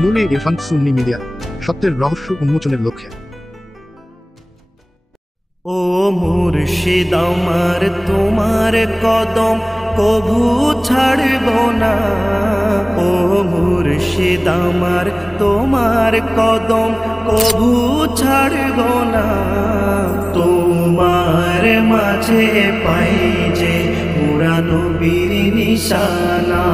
নুনে ইরফান সুন্নি মিডিয়া, সত্যের রহস্য উন্মোচনের লক্ষ্যে। ও মুর্শিদ আমার তোমার কদম কভু ছাড়ব না, ও মুর্শিদ আমার তোমার কদম কভু ছাড়ব না। তোমার মাঝে পাই যে পুরানো বীর নিশানা,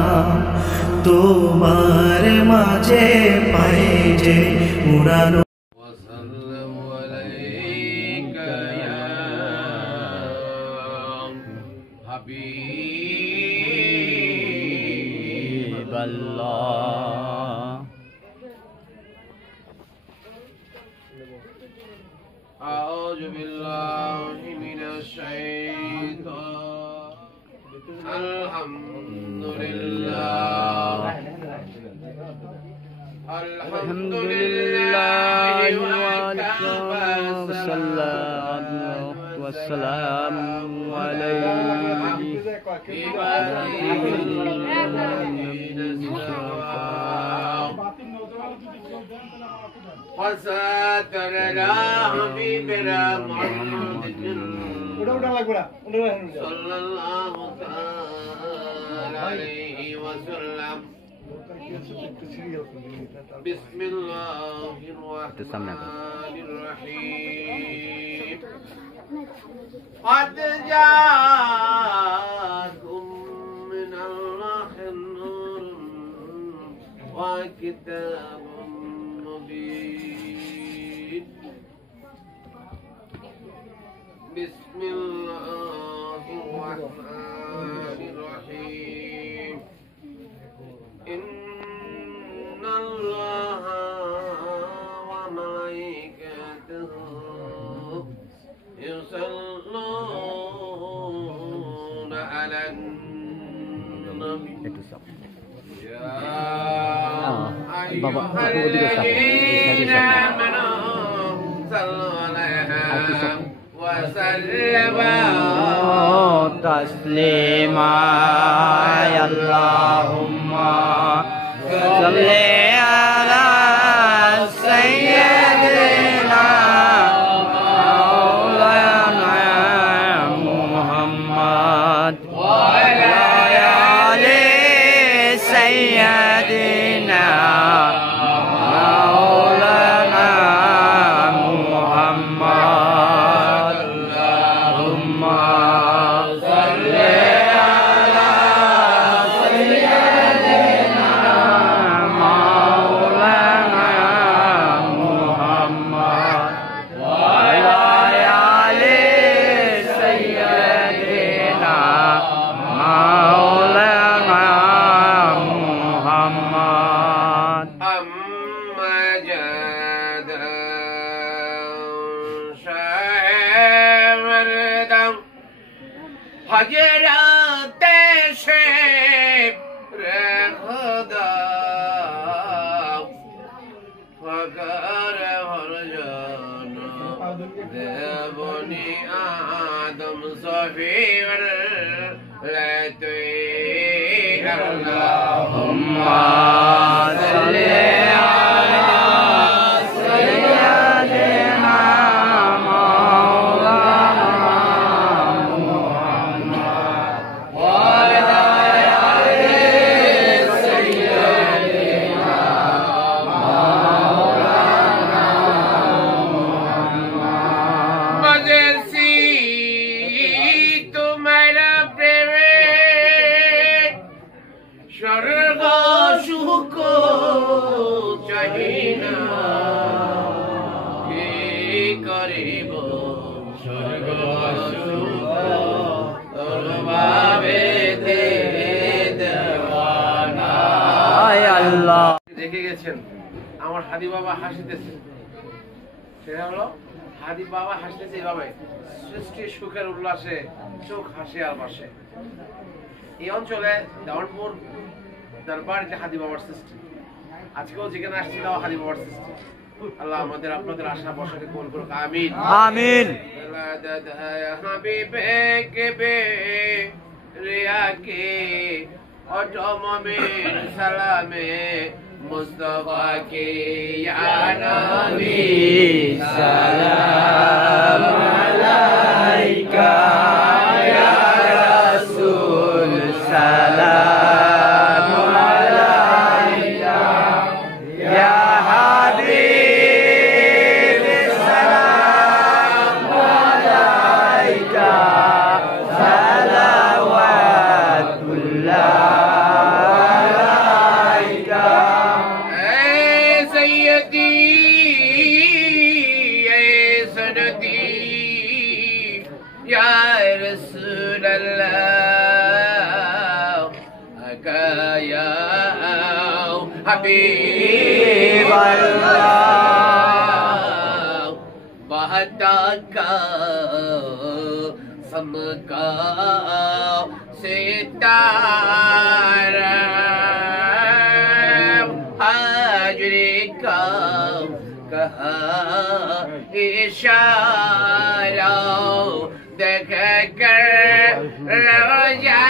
তোমার মাঝে পাই যে পুরানো حبيب الله. أعوذ بالله من الشيطان. الحمد لله الحمد لله وكفى والسلام عليه وساترنا حبيبنا محمد صلى الله عليه وسلم. بسم الله الرحمن الرحيم. قد جاءكم من الله نور وكتاب مبين. بسم الله الرحمن الرحيم. إن الله وملائكته يصلون على النبي يا أيها الذين آمنوا صلوا عليه وسلموا تسليما. اللهم صل على سيدنا مولانا محمد وعلى آل سيدنا مولانا محمد. اللهم صل على سيدنا مولانا محمد وعلى آل سيدنا مولانا محمد. أما جاد شاوردم حجرات شبر خدا فقر ورجان ذبني آدم صفي ولتوي. اللهم صل على سيدنا مولانا محمد وعلى آل سيدنا مولانا محمد. मजसी तुम्हारा प्रेम स्वर्ग सुख चाहिना के करिब स्वर्ग सुख तोर भावे दे देवाना. আল্লাহ দেখে গেছেন আমার হাদি বাবা হাসিতেছে, সেটা হলো হাদি বাবা হাসতেছে এইভাবে, সৃষ্টির সুখের উল্লাসে চোখ হাসে আর বাসে। এই অঞ্চলে দেওয়ানপুর দরবার যে হাদি বাবার সৃষ্টি, আজকেও যেখানে আসছি তাও হাদি বাবার সৃষ্টি। আল্লাহ আমাদের আপনাদের আশা বসাকে কবুল করুক, আমিন আমিন। হাবিবে কে রিয়া কে অটমমিন সালামে मुस्तफा के या नबी सलाम अलैका या रसूल सलाम अलैका या हबीब सलाम अलैका सलावतुल्लाह हबीब अल्लाह बहता का समका सितारा हाजरी का कहा इशारा देख कर रोजा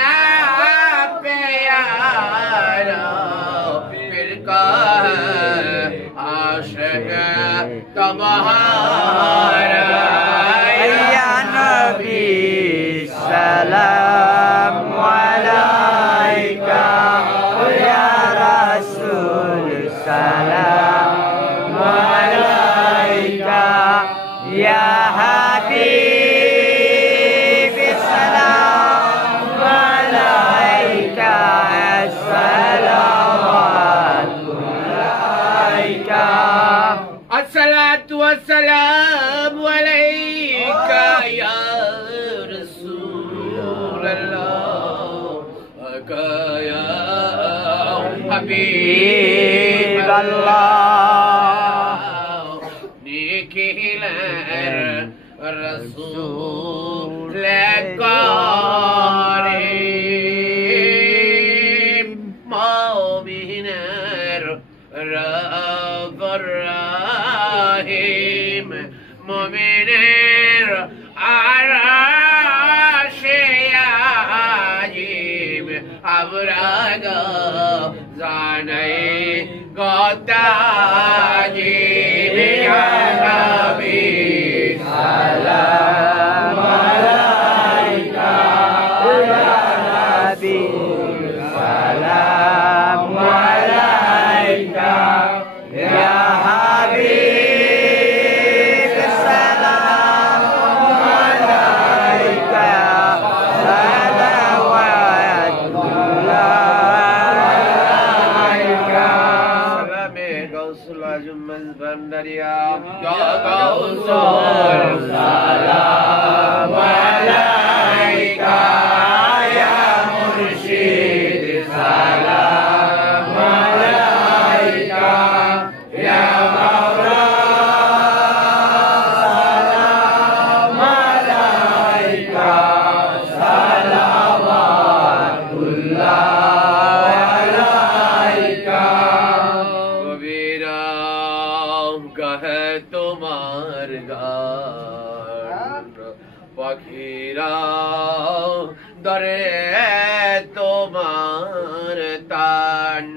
आशिक तुम्हारा या नबी सलाम अलैका या रसूल सलाम अलैका या हबीब सलाम अलैका अस्सलातु वस्सलामु अलैका या रसूल अल्लाह या हबीब अल्लाह निखिलर रसूल करीम मोमिनर Rahim Mu'minin Arashiyajim Abraga Zanai Gotajim Ya Nabi Salam Alaika Ya Nabi Salam Alaika Ya Habib salam alaika salawatullah alaika Salame Gausul Azam Bandaria Ya Gausul salam alaika Ya Murshid salam alaika Ya Maula salam alaika salawatullah alaika Kabira kahe tumhar gaan Pakhira dare tumhar tan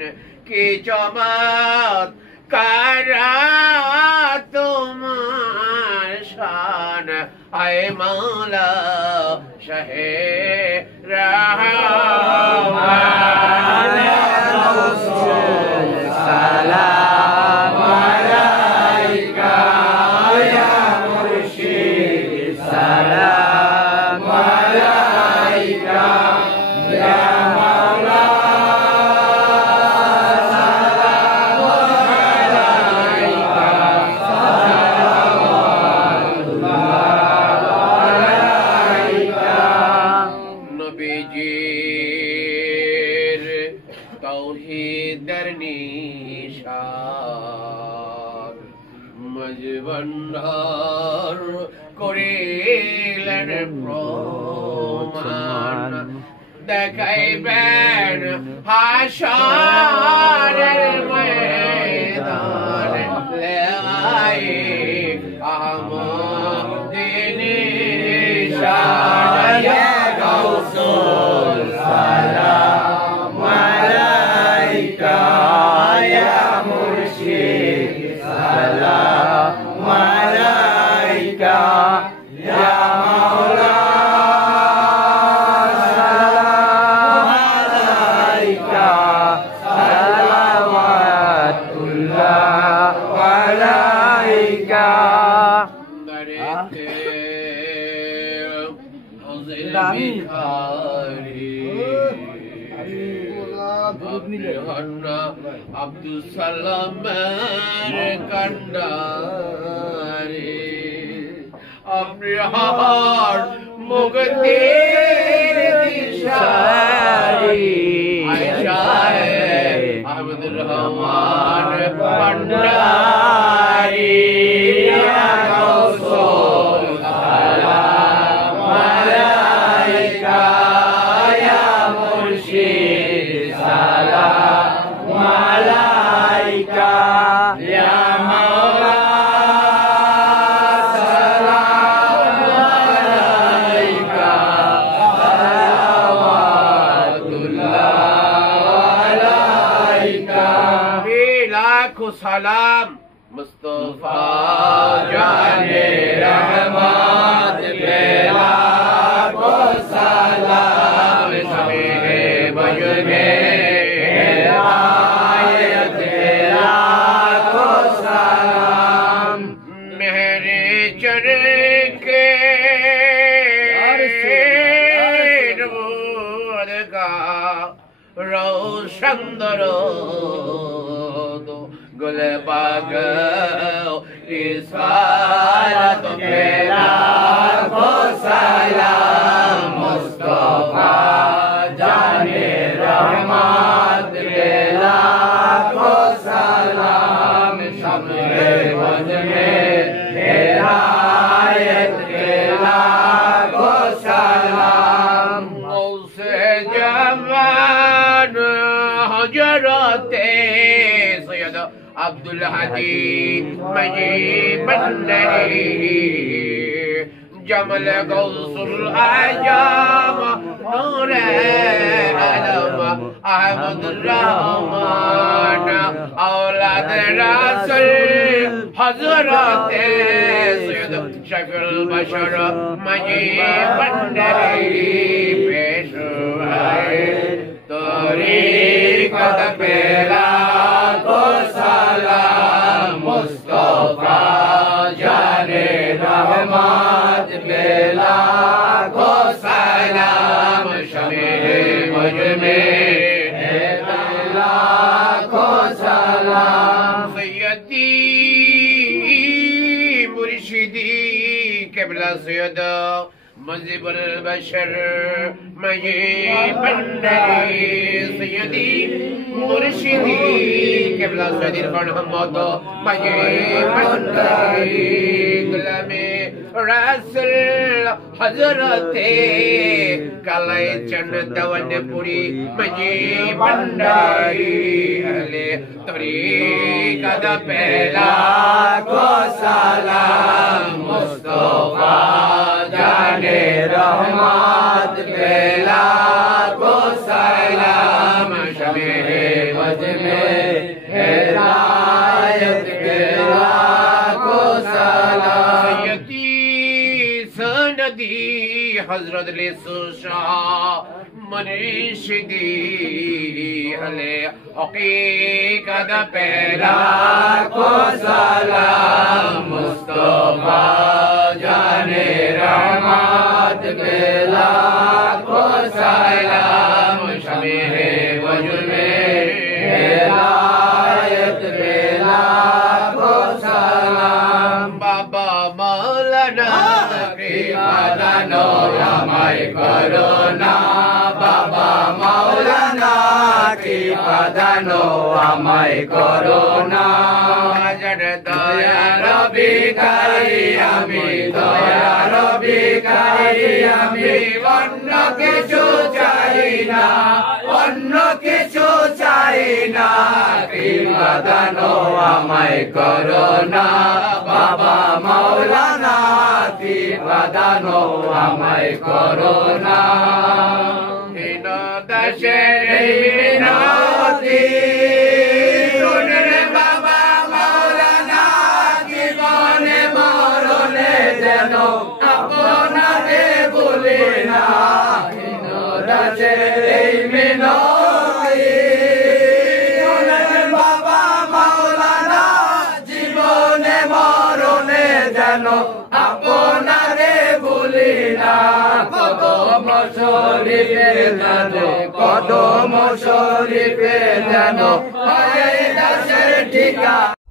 ki chamat करा तुम्हार शान आए मौला शहे रहमान सलाम अलैका या मुर्शिद सलाम अलैका या मौला মজবন্ধার করিলেন প্রমাণ দেখাইবেন হাসরের ময়দানে লাই আহমদিন নিশান ইয়া গাউসুল সালাম আলাইকা ইয়া আব্দুল সালামের কান্ডারে আপনি হার মুক্তির দিশারি আয়েশায়ে আহমদুর রহমান ভান্ডারি ইয়া গাউসুল সালাম আলাইকা ইয়া মুর্শিদ সালাম আলাইকা ইয়া মাওলা সালাম আলাইকা সালাওয়াতুল্লাহ আলাইকা লাখো সালাম মুস্তাফা জানে রহমত বেলা को सलाम सबे बजने हिदायत तेरा को सलाम मेरे चरण के नूर का रोशन दरो गुल बाग रिसालत तेरा को सलाम मुस्तफा जाने रहमत तेरा को सलाम सबे वज में हिदायत तेरा को सलाम मौसे जवान हजरते सैयद अब्दुल हदी मजीद बंदरी जमल गौसुल आजम नूर आलम अहमदुर रहमान औलाद रसूल हजरत सैयद शफीउल बशर मजीद बंदरी पेशवाए तरीक़त पेला को सलाम मुस्तफा जाने रहमत बेला को सलाम शमे मुझ में बेला को सलाम सैयदी मुर्शिदी क़िबला सैयद मुजीबुल बशर मजीद बंदरी सैयदी मुर्शिदी क़िबला सैयद इरफान अहमद मजीद बंदरी गुलामे रसूल हजरते काले चंद दवनपुरी मजीद बंदरी अहले तरीक़त पहला को सलाम मुस्तफा जाने रहमत बेला को सलाम शमे वज में हिदायत बेला को सलाम सैयदी सनदी हजरत लिसुशा मुर्शिदी हले हकीकत पहला को सलाम मुस्तफा जाने रहमत बेला को सलाम शमे वज में हिदायत बेला को सलाम बाबा मौलाना की मदनो हमारे करोना बाबा मौलाना की मदनो हमारे करोना जड़ दया रबी करी আমি দয়ার ভিখারি আমি অন্য কিছু চাই না অন্য কিছু চাই না কৃপা দান আমায় করো না বাবা মাওলানা কৃপা দান আমায় করো না হীন দাসের মিনতি আপনারে বলে না এই মিনতি বাবা মাওলানা জীবনে মরণে যেন আপনারে বলি না কদম সরে শরীফে যেন কদম শরীফে যেন হয় দাসের ঠিকানা